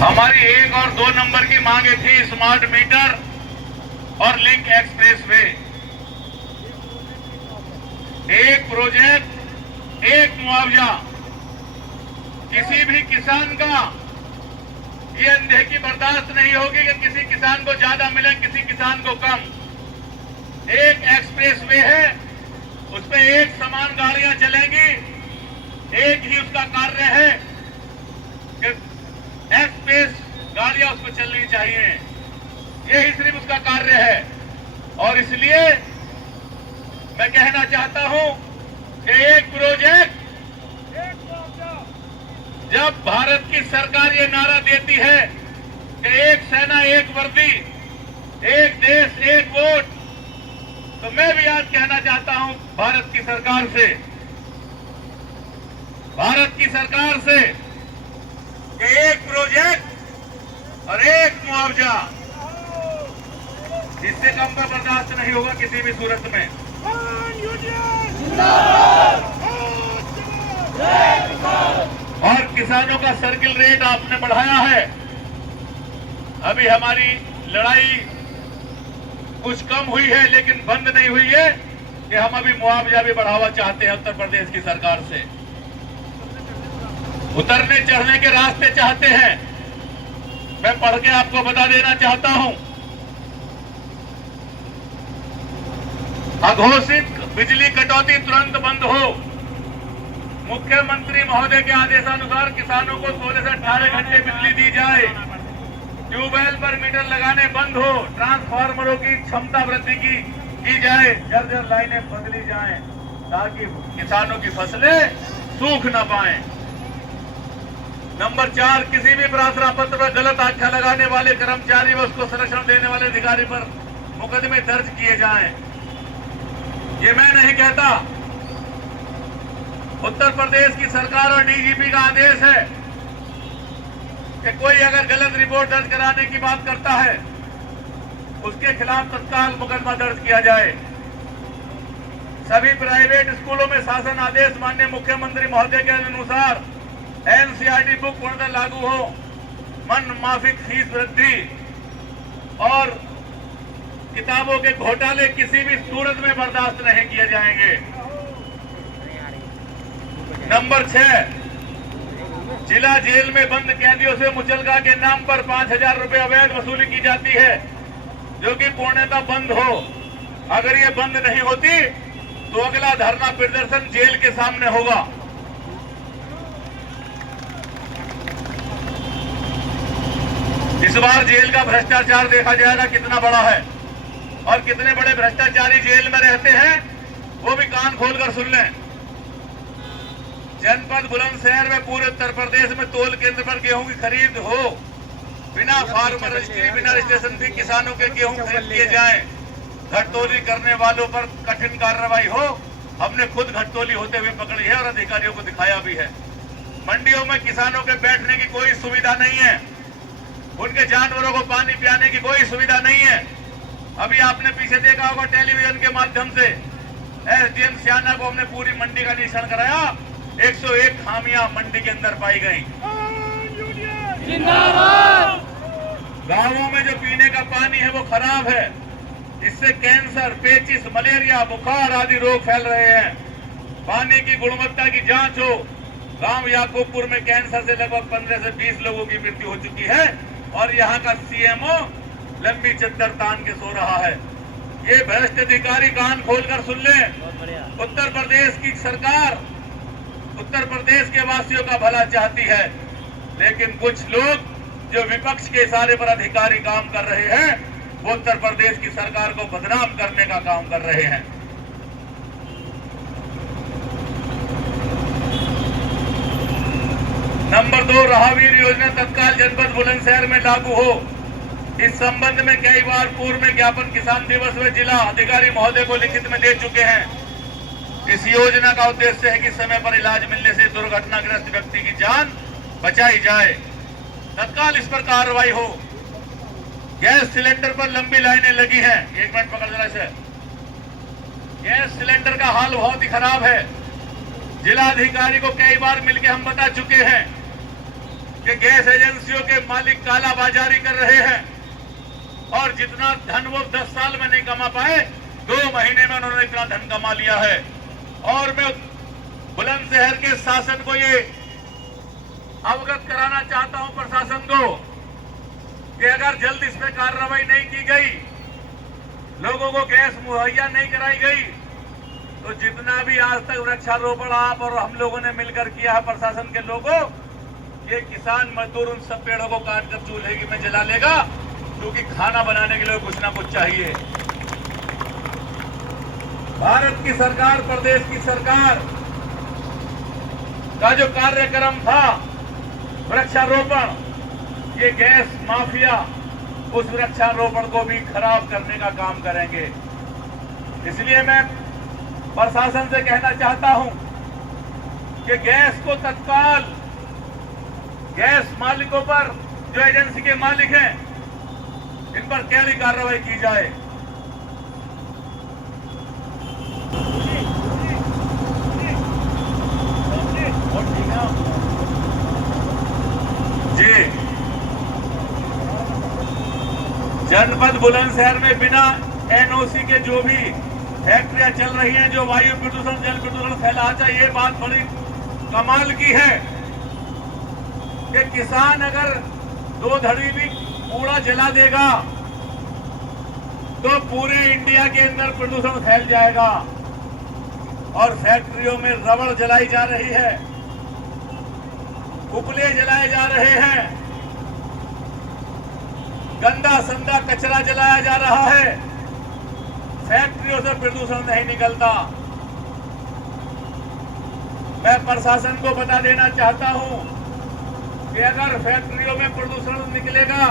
हमारी 1 और 2 नंबर की मांगे थी स्मार्ट मीटर और लिंक एक्सप्रेसवे। एक प्रोजेक्ट, एक मुआवजा। किसी भी किसान का ये अनदेखी बर्दाश्त नहीं होगी कि किसी किसान को ज्यादा मिले, किसी किसान को कम। एक एक्सप्रेसवे है, उस पर एक समान गाड़ियां चलेंगी, एक ही उसका कार्य है कि एक्सप्रेस गाड़ियां उस पर चलनी चाहिए, यही सिर्फ उसका कार्य है। और इसलिए मैं कहना चाहता हूं कि एक प्रोजेक्ट, जब भारत की सरकार ये नारा देती है कि एक सेना एक वर्दी, एक देश एक वोट, तो मैं भी आज कहना चाहता हूं भारत की सरकार से कि एक प्रोजेक्ट और एक मुआवजा, इससे कम का बर्दाश्त नहीं होगा किसी भी सूरत में। और किसानों का सर्किल रेट आपने बढ़ाया है। अभी हमारी लड़ाई कुछ कम हुई है, लेकिन बंद नहीं हुई है कि हम अभी मुआवजा भी बढ़ावा चाहते हैं उत्तर प्रदेश की सरकार से। उतरने चढ़ने के रास्ते चाहते हैं। मैं पढ़ के आपको बता देना चाहता हूं। अघोषित बिजली कटौती तुरंत बंद हो। मुख्यमंत्री महोदय के आदेशानुसार किसानों को 16 से 18 घंटे बिजली दी जाए। ट्यूबवेल पर मीटर लगाने बंद हो। ट्रांसफार्मरों की क्षमता वृद्धि की जाए। जर्जर लाइनें बदली जाएं ताकि किसानों की फसलें सूख न पाएं। नंबर 4, किसी भी प्रार्थना पत्र पर गलत आख्या लगाने वाले कर्मचारी व उसको संरक्षण देने वाले अधिकारी पर मुकदमे दर्ज किए जाएं। ये मैं नहीं कहता, उत्तर प्रदेश की सरकार और डीजीपी का आदेश है कि कोई अगर गलत रिपोर्ट दर्ज कराने की बात करता है, उसके खिलाफ तत्काल मुकदमा दर्ज किया जाए। सभी प्राइवेट स्कूलों में शासन आदेश माननीय मुख्यमंत्री महोदय के अनुसार एनसीईआरटी बुक पूर्णतः लागू हो। मन माफिक फीस वृद्धि और किताबों के घोटाले किसी भी सूरत में बर्दाश्त नहीं किए जाएंगे। नंबर 6, जिला जेल में बंद कैदियों से मुचलका के नाम पर 5,000 रुपए अवैध वसूली की जाती है, जो कि पूर्णतः बंद हो। अगर ये बंद नहीं होती तो अगला धरना प्रदर्शन जेल के सामने होगा। इस बार जेल का भ्रष्टाचार देखा जाएगा कितना बड़ा है और कितने बड़े भ्रष्टाचारी जेल में रहते हैं, वो भी कान खोलकर सुन लें। जनपद बुलंदशहर में पूरे उत्तर प्रदेश में तोल केंद्र पर गेहूं की खरीद हो। बिना फार्मर रजिस्ट्री, बिना रजिस्ट्रेशन भी किसानों के गेहूं खरीद लिए जाएं। घटतोली करने वालों पर कठिन कार्रवाई हो। हमने खुद घटतोली होते हुए पकड़ी है और अधिकारियों को दिखाया भी है। मंडियों में किसानों के बैठने की कोई सुविधा नहीं है, उनके जानवरों को पानी पिलाने की कोई सुविधा नहीं है। अभी आपने पीछे देखा होगा टेलीविजन के माध्यम से एसडीएम सियाना को हमने पूरी मंडी का निरीक्षण कराया। 101 खामियां मंडी के अंदर पाई गई। गांवों में जो पीने का पानी है वो खराब है, इससे कैंसर, पेचिस, मलेरिया, बुखार आदि रोग फैल रहे हैं। पानी की गुणवत्ता की जांच हो। गांव याकूबपुर में कैंसर से लगभग 15 से 20 लोगों की मृत्यु हो चुकी है और यहाँ का सीएमओ लंबी चद्दर तान के सो रहा है। ये भ्रष्ट अधिकारी कान खोलकर सुन लें। उत्तर प्रदेश की सरकार उत्तर प्रदेश के वासियों का भला चाहती है, लेकिन कुछ लोग जो विपक्ष के इशारे पर अधिकारी काम कर रहे हैं, वो उत्तर प्रदेश की सरकार को बदनाम करने का काम कर रहे हैं। नंबर 2, राहवीर योजना तत्काल जनपद बुलंदशहर में लागू हो। इस संबंध में कई बार पूर्व में ज्ञापन किसान दिवस में जिला अधिकारी महोदय को लिखित में दे चुके हैं। इस योजना का उद्देश्य है कि समय पर इलाज मिलने से दुर्घटनाग्रस्त व्यक्ति की जान बचाई जाए। तत्काल इस पर कार्रवाई हो। गैस सिलेंडर पर लंबी लाइनें लगी हैं। एक मिनट पकड़ जरा इसे। गैस सिलेंडर का हाल बहुत ही खराब है। जिला अधिकारी को कई बार मिलकर हम बता चुके हैं कि कि गैस एजेंसियों के मालिक काला बाजारी कर रहे हैं और जितना धन वो 10 साल में नहीं कमा पाए, 2 महीने में उन्होंने इतना धन कमा लिया है। और मैं बुलंदशहर के शासन को ये अवगत कराना चाहता हूं, प्रशासन को, कि अगर जल्द इस पर कार्रवाई नहीं की गई, लोगों को गैस मुहैया नहीं कराई गई, तो जितना भी आज तक वृक्षारोपण आप और हम लोगों ने मिलकर किया है, प्रशासन के लोगों, ये किसान मजदूर उन सब पेड़ों को काटकर चूल्हे में जला लेगा, क्योंकि खाना बनाने के लिए कुछ ना कुछ चाहिए। भारत की सरकार, प्रदेश की सरकार का जो कार्यक्रम था वृक्षारोपण, ये गैस माफिया उस वृक्षारोपण को भी खराब करने का काम करेंगे। इसलिए मैं प्रशासन से कहना चाहता हूं कि गैस को तत्काल, गैस मालिकों पर, जो एजेंसी के मालिक हैं, इन पर कड़ी कार्रवाई की जाए। जी, जनपद बुलंदशहर में बिना एनओसी के जो भी फैक्ट्रियां चल रही हैं, जो वायु प्रदूषण, जल प्रदूषण फैलाता है, ये बात बड़ी कमाल की है कि किसान अगर 2 धड़ी भी कूड़ा जला देगा तो पूरे इंडिया के अंदर प्रदूषण फैल जाएगा। और फैक्ट्रियों में रबड़ जलाई जा रही है, उपले जलाए जा रहे हैं, गंदा संदा कचरा जलाया जा रहा है, फैक्ट्रियों से प्रदूषण नहीं निकलता। मैं प्रशासन को बता देना चाहता हूं कि अगर फैक्ट्रियों में प्रदूषण निकलेगा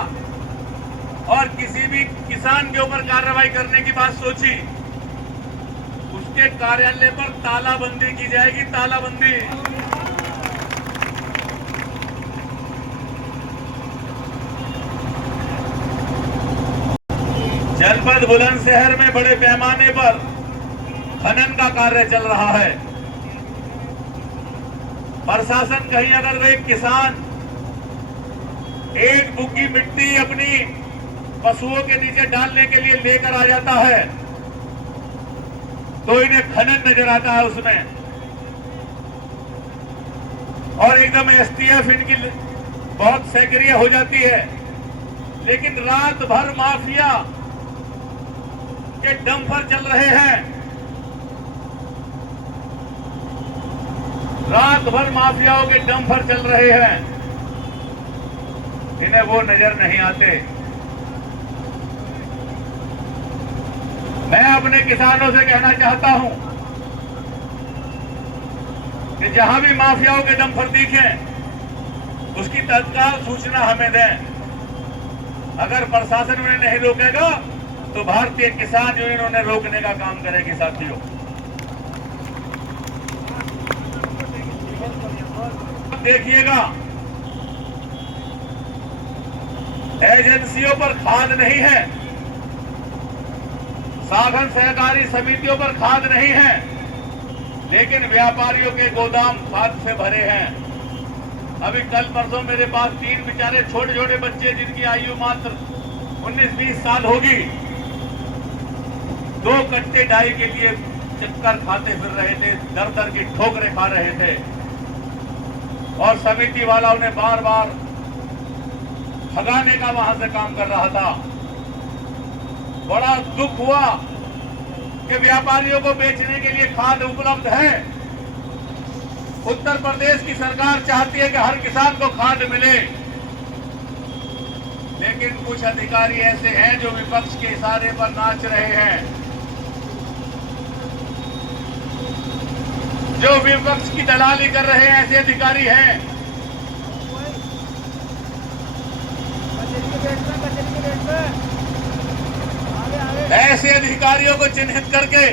और किसी भी किसान के ऊपर कार्रवाई करने की बात सोची, उसके कार्यालय पर तालाबंदी की जाएगी, तालाबंदी। जनपद बुलंदशहर में बड़े पैमाने पर खनन का कार्य चल रहा है। प्रशासन, कहीं अगर एक किसान एक बुग्गी मिट्टी अपनी पशुओं के नीचे डालने के लिए लेकर आ जाता है, तो इन्हें खनन नजर आता है उसमें, और एकदम एसटीएफ इनकी बहुत सक्रिय हो जाती है। लेकिन रात भर माफिया के डंपर चल रहे हैं, रात भर माफियाओं के डंपर चल रहे हैं, इन्हें वो नजर नहीं आते। मैं अपने किसानों से कहना चाहता हूं कि जहां भी माफियाओं के डंपर दिखें, उसकी तत्काल सूचना हमें दें। अगर प्रशासन उन्हें नहीं रोकेगा तो भारतीय किसान यूनियन उन्हें रोकने का काम करेगी। साथियों, देखिएगा, एजेंसियों पर खाद नहीं है, साधन सहकारी समितियों पर खाद नहीं है, लेकिन व्यापारियों के गोदाम खाद से भरे हैं। अभी कल परसों मेरे पास 3 बेचारे छोटे छोटे बच्चे, जिनकी आयु मात्र 19-20 साल होगी, 2 कट्टे डाई के लिए चक्कर खाते फिर रहे थे, दर दर की ठोकरें खा रहे थे, और समिति वाला उन्हें बार बार भगाने का वहां से काम कर रहा था। बड़ा दुख हुआ कि व्यापारियों को बेचने के लिए खाद उपलब्ध है। उत्तर प्रदेश की सरकार चाहती है कि हर किसान को खाद मिले, लेकिन कुछ अधिकारी ऐसे हैं जो विपक्ष के इशारे पर नाच रहे हैं, जो विपक्ष की दलाली कर रहे हैं। ऐसे अधिकारी हैं। ऐसे अधिकारियों को चिन्हित करके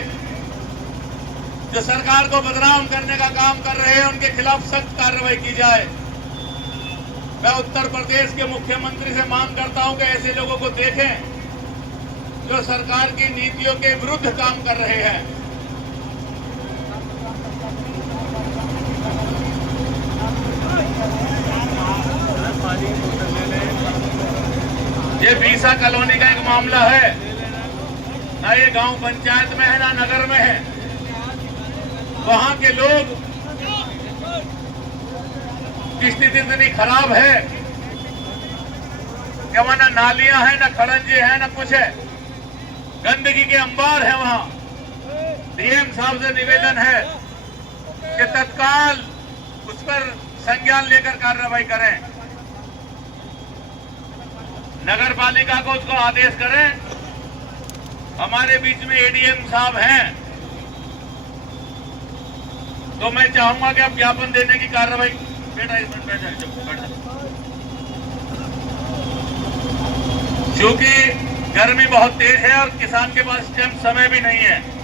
जो सरकार को बदनाम करने का काम कर रहे हैं, उनके खिलाफ सख्त कार्रवाई की जाए। मैं उत्तर प्रदेश के मुख्यमंत्री से मांग करता हूं कि ऐसे लोगों को देखें जो सरकार की नीतियों के विरुद्ध काम कर रहे हैं। ये बीसा कॉलोनी का एक मामला है, ना ये गांव पंचायत में है ना नगर में है। वहां के लोग की स्थिति इतनी खराब है कि वहां ना नालियां हैं, ना खड़ंजे हैं, ना कुछ है, गंदगी के अंबार है वहां। डीएम साहब से निवेदन है कि तत्काल उस पर संज्ञान लेकर कार्रवाई करें, नगर पालिका को उसको आदेश करें। हमारे बीच में एडीएम साहब हैं, तो मैं चाहूंगा कि आप ज्ञापन देने की कार्रवाई। बेटा इस मिनट बैठ जाए। क्योंकि गर्मी बहुत तेज है और किसान के पास इस टाइम समय भी नहीं है।